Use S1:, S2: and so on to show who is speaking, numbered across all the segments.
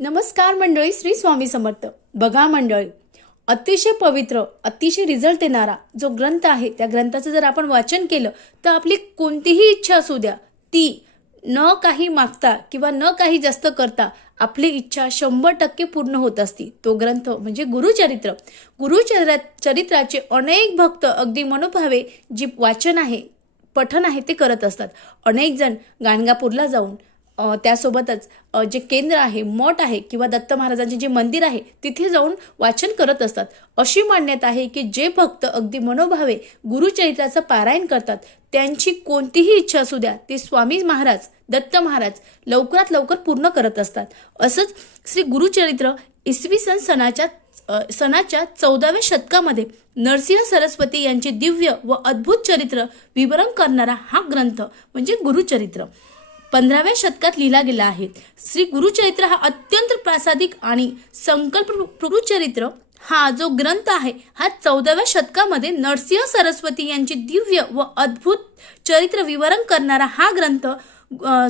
S1: नमस्कार मंडळी श्री स्वामी समर्थ. बघा मंडळी अतिशय पवित्र अतिशय रिझल्ट देणारा जो ग्रंथ आहे त्या ग्रंथाचं जर आपण वाचन केलं तर आपली कोणतीही इच्छा असू द्या ती न काही मागता किंवा न काही जास्त करता आपली इच्छा शंभर टक्के पूर्ण होत असती. तो ग्रंथ म्हणजे गुरुचरित्र. गुरुचरित्रा चरित्राचे अनेक भक्त अगदी मनोभावे जी वाचन आहे पठन आहे ते करत असतात. अनेक जण गाणगापूरला जाऊन त्यासोबतच जे केंद्र आहे मठ आहे किंवा दत्त महाराजांचे जे मंदिर आहे तिथे जाऊन वाचन करत असतात. अशी मान्यता आहे की जे भक्त अगदी मनोभावे गुरुचरित्राचं पारायण करतात त्यांची कोणतीही इच्छा असू द्या ते स्वामी महाराज दत्त महाराज लवकरात लवकर पूर्ण करत असतात. असंच श्री गुरुचरित्र इसवी सन सणाच्या सणाच्या चौदाव्या शतकामध्ये नरसिंह सरस्वती यांचे दिव्य व अद्भुत चरित्र विवरण करणारा हा ग्रंथ म्हणजे गुरुचरित्र. पंधराव्या शतकात लिहिला गेला आहे. श्री गुरुचरित्र हा अत्यंत प्रासादिक आणि संकल्प गुरुचरित्र हा जो ग्रंथ आहे हा चौदाव्या शतकामध्ये नरसिंह सरस्वती यांचे दिव्य व अद्भुत चरित्र विवरण करणारा हा ग्रंथ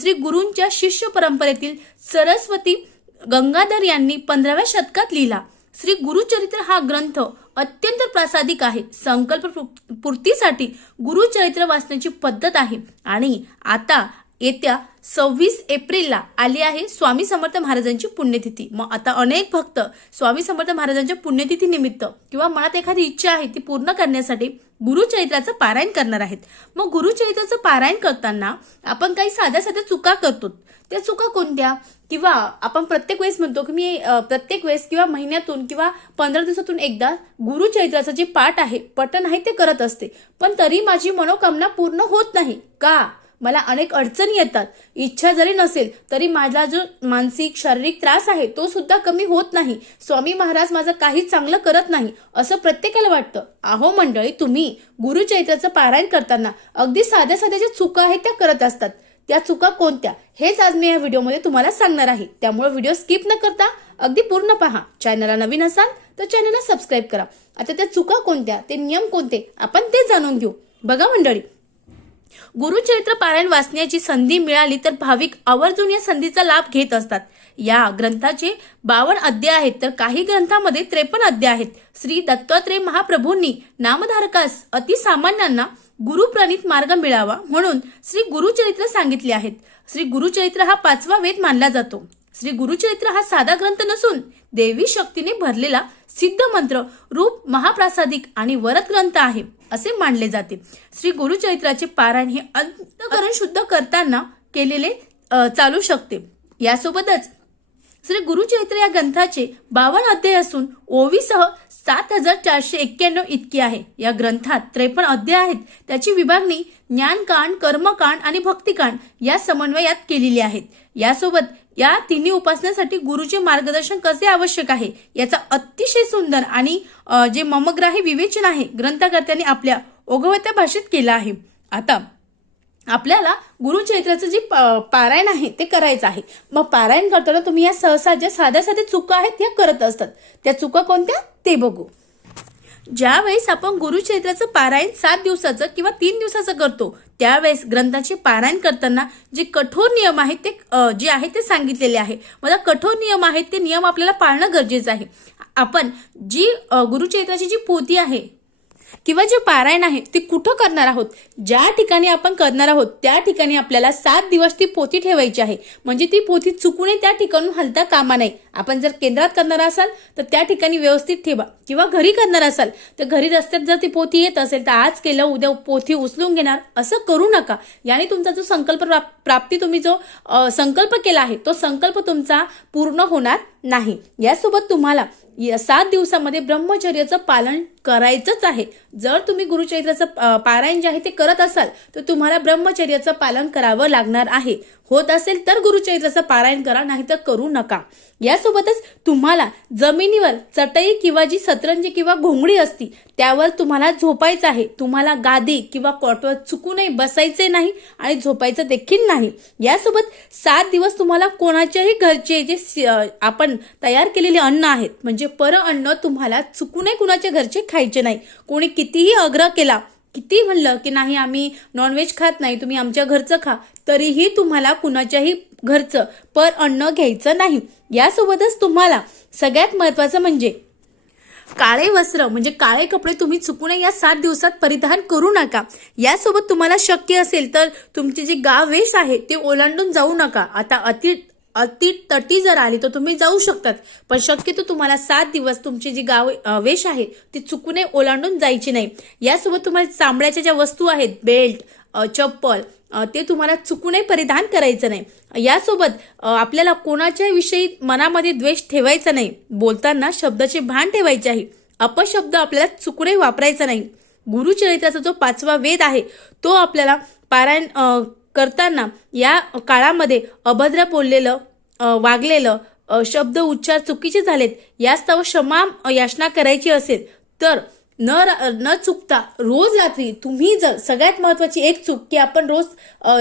S1: श्री गुरूंच्या शिष्य परंपरेतील सरस्वती गंगाधर यांनी पंधराव्या शतकात लिहिला. श्री गुरुचरित्र हा ग्रंथ अत्यंत प्रासादिक आहे. संकल्प पूर्तीसाठी गुरुचरित्र वाचण्याची पद्धत आहे. आणि आता येत्या सव्वीस एप्रिलला आली आहे स्वामी समर्थ महाराजांची पुण्यतिथी. मग आता अनेक भक्त स्वामी समर्थ महाराजांच्या पुण्यतिथी निमित्त किंवा मनात एखादी इच्छा आहे ती पूर्ण करण्यासाठी गुरुचरित्राचं पारायण करणार आहेत. मग गुरुचरित्राचं पारायण करताना आपण काही साध्या साध्या चुका करतो. त्या चुका कोणत्या? किंवा आपण प्रत्येक वेळेस म्हणतो की मी प्रत्येक वेळेस किंवा महिन्यातून किंवा पंधरा दिवसातून एकदा गुरुचरित्राचं जे पाठ आहे पठण आहे ते करत असते. पण तरी माझी मनोकामना पूर्ण होत नाही. का? मला अनेक अडचणी येतात. इच्छा जरी नसेल तरी माझा जो मानसिक शारीरिक त्रास आहे तो सुद्धा कमी होत नाही. स्वामी महाराज माझं काही चांगलं करत नाही असं प्रत्येकाला वाटतं. अहो मंडळी तुम्ही गुरुचैत्राचं पारायण करताना अगदी साध्या साध्या ज्या चुका आहेत त्या करत असतात. त्या चुका कोणत्या? हेच आज मी या व्हिडिओमध्ये तुम्हाला सांगणार आहे. त्यामुळे व्हिडिओ स्किप न करता अगदी पूर्ण पहा. चॅनलला नवीन असाल तर चॅनलला सबस्क्राईब करा. आता त्या चुका कोणत्या? ते नियम कोणते? आपण ते जाणून घेऊ. बघा मंडळी गुरुचरित्र पारायण वाचण्याची संधी मिळाली तर भाविक आवर्जून या संधीचा लाभ घेत असतात. या ग्रंथाचे बावन अध्याय आहेत तर काही ग्रंथामध्ये त्रेपन्न अध्याय आहेत. श्री दत्तात्रय महाप्रभूंनी नामधारकास अतिसामान्यांना गुरुप्रणित मार्ग मिळावा म्हणून श्री गुरुचरित्र सांगितले आहेत. श्री गुरुचरित्र हा पाचवा वेद मानला जातो. श्री गुरुचरित्र हा साधा ग्रंथ नसून देवी शक्तीने भरलेला सिद्ध मंत्र रूप महाप्रासादिक आणि वरद ग्रंथ आहे असे मानले जाते. श्री गुरुचरित्राचे पारायण हे अंतकरण शुद्ध करताना केलेले चालू शकते. यासोबतच श्री गुरुचरित्र या ग्रंथाचे बावन अध्याय असून ओवीसह सात हजार चारशे एक्क्याण्णव इतकी आहे. या ग्रंथात त्रेपन्न अध्याय आहेत. त्याची विभागणी ज्ञानकांड कर्मकांड आणि भक्तिकांड या समन्वयात केलेली आहेत. यासोबत या तिन्ही उपासनेसाठी गुरुचे मार्गदर्शन कसे आवश्यक आहे याचा अतिशय सुंदर आणि जे ममग्राही विवेचन आहे ग्रंथकर्त्यांनी आपल्या ओघवत्या भाषेत केलं आहे. आता आपल्याला गुरुचरित्राचं जे प- पारायण आहे ते करायचं आहे. मग पारायण करताना तुम्ही या सहसा ज्या साध्या साध्या चुका आहेत त्या करत असतात. त्या चुका कोणत्या? ते बघू. ज्यावेळेस आपण गुरुचरित्राचं पारायण सात दिवसाचं किंवा तीन दिवसाचं करतो त्यावेळेस ग्रंथाचे पारायण करताना जे कठोर नियम आहेत ते जे आहे ते सांगितलेले आहे. मला कठोर नियम आहेत ते नियम आपल्याला पाळणं गरजेचं आहे. आपण जी गुरुचैत्राची गुरुचरित्राची जी पोथी आहे किंवा जे पारायण आहे ते कुठं करणार आहोत? ज्या ठिकाणी आपण करणार आहोत त्या ठिकाणी आपल्याला सात दिवस ती पोथी ठेवायची आहे. म्हणजे ती पोथी चुकूनही त्या ठिकाणून हलता कामा नाही आपण जर केंद्रात करणार असाल तर त्या ठिकाणी व्यवस्थित ठेवा. किंवा घरी करणार असाल तर घरी रस्त्यात जर ती पोथी येत असेल तर आज केलं उद्या पोथी उचलून घेणार. असं करू नका. याने तुमचा जो संकल्प प्राप्ती तुम्ही जो संकल्प केला आहे तो संकल्प तुमचा पूर्ण होणार नाही. यासोबत तुम्हाला सात दिवसामध्ये ब्रह्मचर्याचं पालन करायचंच आहे. जर तुम्ही गुरुचरित्राचं पारायण जे आहे ते करत असाल तर तुम्हाला ब्रह्मचर्याचं पालन करावं लागणार आहे. होत असेल तर गुरुचरित्राचं पारायण करा नाही तर करू नका. यासोबतच तुम्हाला जमिनीवर चटई किंवा जी सतरंजी किंवा घोंगडी असती त्यावर तुम्हाला झोपायचं आहे. तुम्हाला गादी किंवा कॉटवर चुकूनही बसायचे नाही आणि झोपायचं देखील नाही. यासोबत सात दिवस तुम्हाला कोणाच्याही घरचे जे आपण तयार केलेले अन्न आहेत म्हणजे पर अन्न तुम्हाला चुकूनही कुणाच्या घरचे खायचे नाही. कोणी कितीही आग्रह केला किती म्हणलं की नाही आम्ही नॉनव्हेज खात नाही तुम्ही आमच्या घरचं खा तरीही तुम्हाला कुणाच्याही घरचं पर अन्न घ्यायचं नाही. यासोबतच तुम्हाला सगळ्यात महत्वाचं म्हणजे काळे वस्त्र म्हणजे काळे कपडे तुम्ही चुकून या सात दिवसात परिधान करू नका. यासोबत तुम्हाला शक्य असेल तर तुमची जी गाव वेश आहे ते ओलांडून जाऊ नका. आता अति अति तटी जर आली तर तुम्ही जाऊ शकतात. पण शक्यतो तुम्हाला सात दिवस तुमची जी गाव वेश आहे ती चुकूनही ओलांडून जायची नाही. यासोबत तुम्हाला चांबड्याच्या ज्या वस्तू आहेत बेल्ट चप्पल ते तुम्हाला चुकूनही परिधान करायचं नाही. यासोबत आपल्याला कोणाच्या विषयी मनामध्ये द्वेष ठेवायचा नाही. बोलताना शब्दाचे भान ठेवायचे आहे. अपशब्द आपल्याला चुकूनही वापरायचा नाही. गुरुचरित्राचा जो पाचवा वेद आहे तो आपल्याला पारायण करताना या काळामध्ये अभद्र बोललेलं वागलेलं शब्द उच्चार चुकीचे झालेत यास्तव क्षमा याचना करायची असेल तर न र- न चुकता रोज रात्री तुम्ही जर सगळ्यात महत्वाची एक चूक की आपण रोज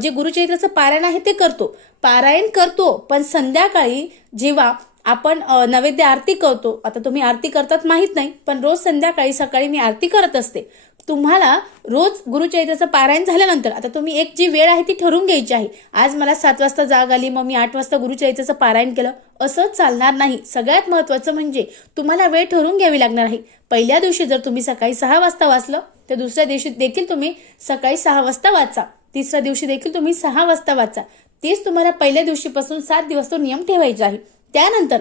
S1: जे गुरुचरित्राचं पारायण आहे ते करतो. पारायण करतो पण संध्याकाळी जेव्हा आपण नैवेद्य आरती करतो आता तुम्ही आरती करतात माहीत नाही पण रोज संध्याकाळी सकाळी मी आरती करत असते. तुम्हाला रोज गुरुचरित्राचं पारायण झाल्यानंतर आता तुम्ही एक जी वेळ आहे ती ठरवून घ्यायची आहे. आज मला सात वाजता जाग आली मग मी आठ वाजता गुरुचरित्राचं पारायण केलं. असं चालणार नाही. सगळ्यात महत्वाचं म्हणजे तुम्हाला वेळ ठरवून घ्यावी लागणार आहे. पहिल्या दिवशी जर तुम्ही सकाळी सहा वाजता वाचलं तर दुसऱ्या दिवशी देखील तुम्ही सकाळी सहा वाजता वाचा. तिसऱ्या दिवशी देखील तुम्ही सहा वाजता वाचा. तेच तुम्हाला पहिल्या दिवशीपासून सात दिवस तो नियम ठेवायचा आहे. त्यानंतर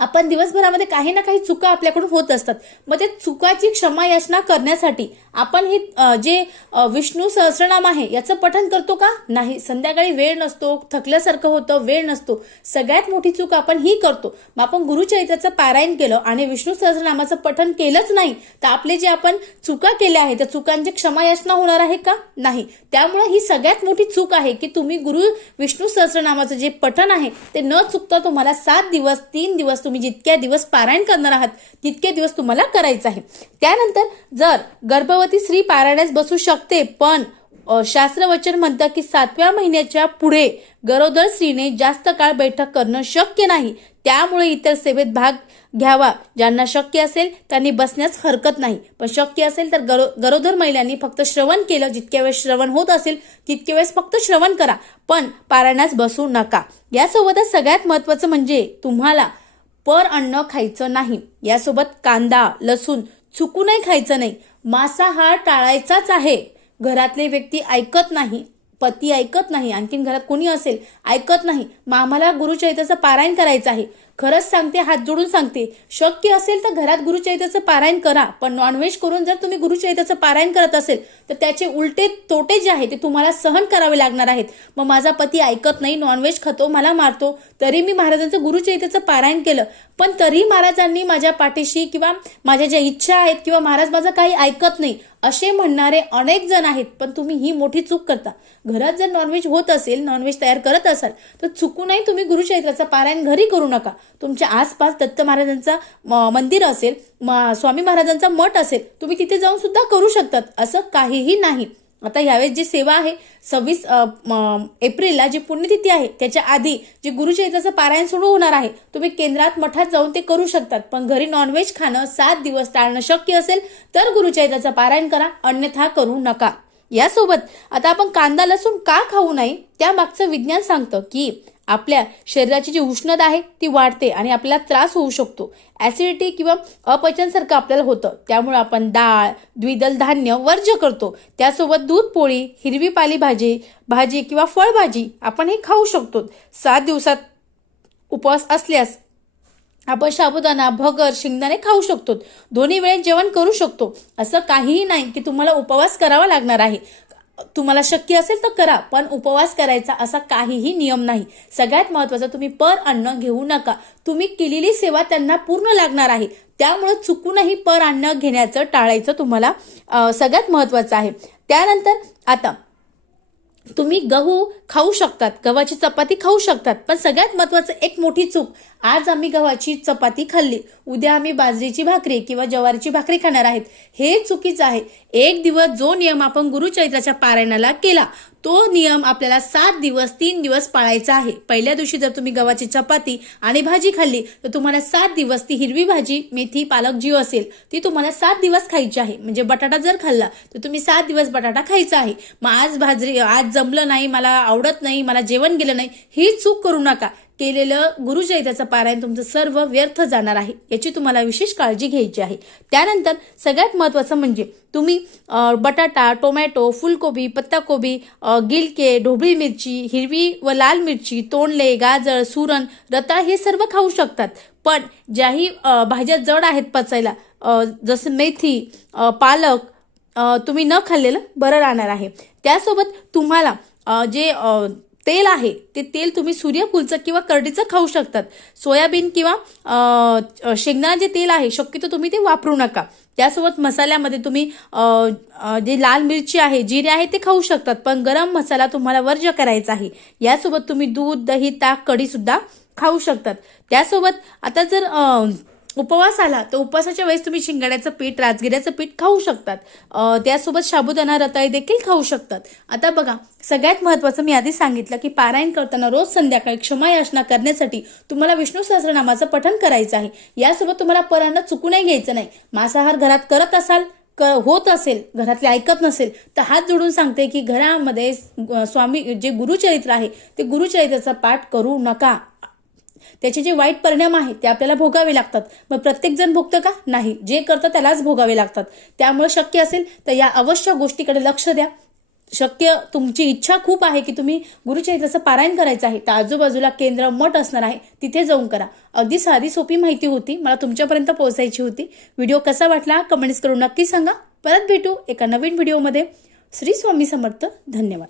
S1: आपण दिवसभरामध्ये काही ना काही चुका आपल्याकडून होत असतात. मग ते चुकाची क्षमा याचना करण्यासाठी आपण हे जे विष्णू सहस्रनाम आहे याचं पठन करतो का? नाही. संध्याकाळी वेळ नसतो थकल्यासारखं होतं वेळ नसतो. सगळ्यात मोठी चूक आपण ही करतो. मग आपण गुरुचरित्राचं पारायण केलं आणि विष्णू सहस्रनामाचं पठन केलंच नाही तर आपले जे आपण चुका केल्या आहेत त्या चुकांची क्षमा याचना होणार आहे का? नाही. त्यामुळे ही सगळ्यात मोठी चूक आहे की तुम्ही गुरु विष्णू सहस्रनामाचं जे पठन आहे ते न चुकता तुम्हाला सात दिवस तीन दिवस तुम्ही जितक्या दिवस पारायण करणार आहात तितके दिवस तुम्हाला करायचं आहे. त्यानंतर जर गर्भवती स्त्री पारायणास बसू शकते पण शास्त्रवचन म्हणतं की सातव्या महिन्याच्या पुढे गरोदर स्त्रीने जास्त काळ बैठक करणं शक्य नाही. त्यामुळे इतर सेवेत भाग घ्यावा. ज्यांना शक्य असेल त्यांनी बसण्यास हरकत नाही. पण शक्य असेल तर गरो गरोदर महिलांनी फक्त श्रवण केलं. जितक्या वेळेस श्रवण होत असेल तितक्या वेळेस फक्त श्रवण करा. पण पारायणास बसू नका. यासोबतच सगळ्यात महत्वाचं म्हणजे तुम्हाला पर अन्न खायचं नाही. यासोबत कांदा लसूण चुकूनही खायचं नाही. मांसाहार टाळायचाच आहे. घरातले व्यक्ती ऐकत नाही. पती ऐकत नाही आणखीन घरात कोणी असेल ऐकत नाही. मग आम्हाला गुरुचरित्राचं पारायण करायचं आहे. खरंच सांगते हात जोडून सांगते. शक्य असेल तर घरात गुरुचरित्राचं पारायण करा. पण नॉनव्हेज करून जर तुम्ही गुरुचरित्राचं पारायण करत असेल तर त्याचे उलटे तोटे जे आहेत ते तुम्हाला सहन करावे लागणार आहेत. मग माझा पती ऐकत नाही नॉनव्हेज खातो मला मारतो तरी मी महाराजांचं गुरुचरित्राचं पारायण केलं. पण तरी महाराजांनी माझ्या पाठीशी किंवा माझ्या ज्या इच्छा आहेत किंवा महाराज माझं काही ऐकत नाही असे म्हणणारे अनेक जण आहेत पण तुम्ही ही मोठी चूक करता. घरात जर नॉनव्हेज होत असेल नॉनव्हेज तयार करत असाल तर चुकूनही तुम्ही गुरुचरित्राचं पारायण घरी करू नका. तुमच्या आसपास दत्त महाराजांचा म- मंदिर असेल म- स्वामी महाराजांचा मठ असेल तुम्ही तिथे जाऊन सुद्धा करू शकतात असं काहीही नाही. आता ह्यावेळेस जी सेवा आहे सव्वीस एप्रिलला जी पुण्यतिथी आहे त्याच्या आधी जे गुरुचरित्राचं पारायण सुरू होणार आहे तुम्ही केंद्रात मठात जाऊन ते करू शकतात. पण घरी नॉनव्हेज खाणं सात दिवस टाळणं शक्य असेल तर गुरुचरित्राचं पारायण करा अन्यथा करू नका. यासोबत आता आपण कांदा लसूण का खाऊ नये त्यामागचं विज्ञान सांगतं की आपल्या शरीराची जी उष्णता आहे ती वाढते आणि आपल्याला त्रास होऊ शकतो. ऍसिडिटी किंवा अपचनसारखं आपल्याला होतं. त्यामुळे आपण डाळ द्विदल धान्य वर्ज्य करतो. त्यासोबत दूध पोळी हिरवी पालेभाजी भाजी किंवा फळभाजी आपण हे खाऊ शकतो. सात दिवसात उपवास असल्यास आपण साबुदाणा भगर शेंगदाणे खाऊ शकतो. दोन्ही वेळेत जेवण करू शकतो. असं काहीही नाही की तुम्हाला उपवास करावा लागणार आहे. तुम्हाला शक्य असेल तर करा पण उपवास करायचा असा काहीही नियम नाही. सगळ्यात महत्वाचं तुम्ही पर अन्न घेऊ नका. तुम्ही केलेली सेवा त्यांना पूर्ण लागणार आहे. त्यामुळे चुकूनही पर अन्न घेण्याचं टाळायचं तुम्हाला सगळ्यात महत्वाचं आहे. त्यानंतर आता तुम्ही गहू खाऊ शकतात गव्हाची चपाती खाऊ शकतात पण सगळ्यात महत्वाचं एक मोठी चूक आज आम्ही गव्हाची चपाती खाल्ली उद्या आम्ही बाजरीची भाकरी किंवा ज्वारीची भाकरी खाणार आहेत. हे चुकीचं आहे. एक दिवस जो नियम आपण गुरुचरित्राच्या पारायणाला केला तो नियम आपल्याला सात दिवस तीन दिवस पाळायचा आहे. पहिल्या दिवशी जर तुम्ही गव्हाची चपाती आणि भाजी खाल्ली तर तुम्हाला सात दिवस ती हिरवी भाजी मेथी पालक जी असेल. ती तुम्हाला सात दिवस खायची आहे. म्हणजे बटाटा जर खाल्ला तर तुम्ही सात दिवस बटाटा खायचा आहे. मग आज भाजरी आज जमलं नाही मला आवडत नाही मला जेवण गेलं नाही ही चूक करू नका. केलेलं गुरुचरित्राचं पारायण तुमचं सर्व व्यर्थ जाणार आहे याची तुम्हाला विशेष काळजी घ्यायची आहे. त्यानंतर सगळ्यात महत्त्वाचं म्हणजे तुम्ही बटाटा टोमॅटो फुलकोबी पत्ताकोबी गिलके ढोबळी मिरची हिरवी व लाल मिरची तोंडले गाजर सुरण रताळ हे सर्व खाऊ शकतात. पण ज्याही भाज्या जड आहेत पचायला जसं मेथी पालक तुम्ही न खाल्लेलं बरं राहणार आहे. त्यासोबत तुम्हाला जे तेल आहे ते तेल तुम्ही सूर्यफूलचं किंवा करडीचं खाऊ शकतात. सोयाबीन किंवा अ, शेंगदाणा जे तेल आहे शक्यतो तुम्ही ते वापरू नका. त्यासोबत मसाल्यामध्ये तुम्ही जे लाल मिरची आहे जिरे आहे ते खाऊ शकतात. पण गरम मसाला तुम्हाला वर्ज्य करायचा आहे. यासोबत तुम्ही दूध दही ताक कढीसुद्धा खाऊ शकतात. त्यासोबत आता जर उपवास आला तर उपवासाच्या वेळेस तुम्ही शिंगाड्याचं पीठ राजगिऱ्याचं पीठ खाऊ शकतात. त्यासोबत साबुदाणा रताळी देखील खाऊ शकतात. आता बघा सगळ्यात महत्वाचं मी आधी सांगितलं की पारायण करताना रोज संध्याकाळी क्षमायाचना करण्यासाठी तुम्हाला विष्णू सहस्रनामाचं पठण करायचं आहे. यासोबत तुम्हाला परांना चुकूनही घ्यायचं नाही. मांसाहार घरात करत असाल क होत असेल घरातले ऐकत नसेल तर हात जोडून सांगते की घरामध्ये स्वामी जे गुरुचरित्र आहे ते गुरुचरित्राचा पाठ करू नका. त्याचे जे वाईट परिणाम आहेत ते आपल्याला भोगावे लागतात. मग प्रत्येक जण भोगतं का? नाही. जे करतं त्यालाच भोगावे लागतात. त्यामुळे शक्य असेल तर या अवश्य गोष्टीकडे लक्ष द्या. शक्य तुमची इच्छा खूप आहे की तुम्ही गुरुचरित्राचं पारायण करायचं आहे तर आजूबाजूला केंद्र मठ असणार आहे तिथे जाऊन करा. अगदी साधी सोपी माहिती होती. मला तुमच्यापर्यंत पोहोचायची होती. व्हिडिओ कसा वाटला कमेंट्स करून नक्की सांगा. परत भेटू एका नवीन व्हिडिओमध्ये. श्री स्वामी समर्थ. धन्यवाद.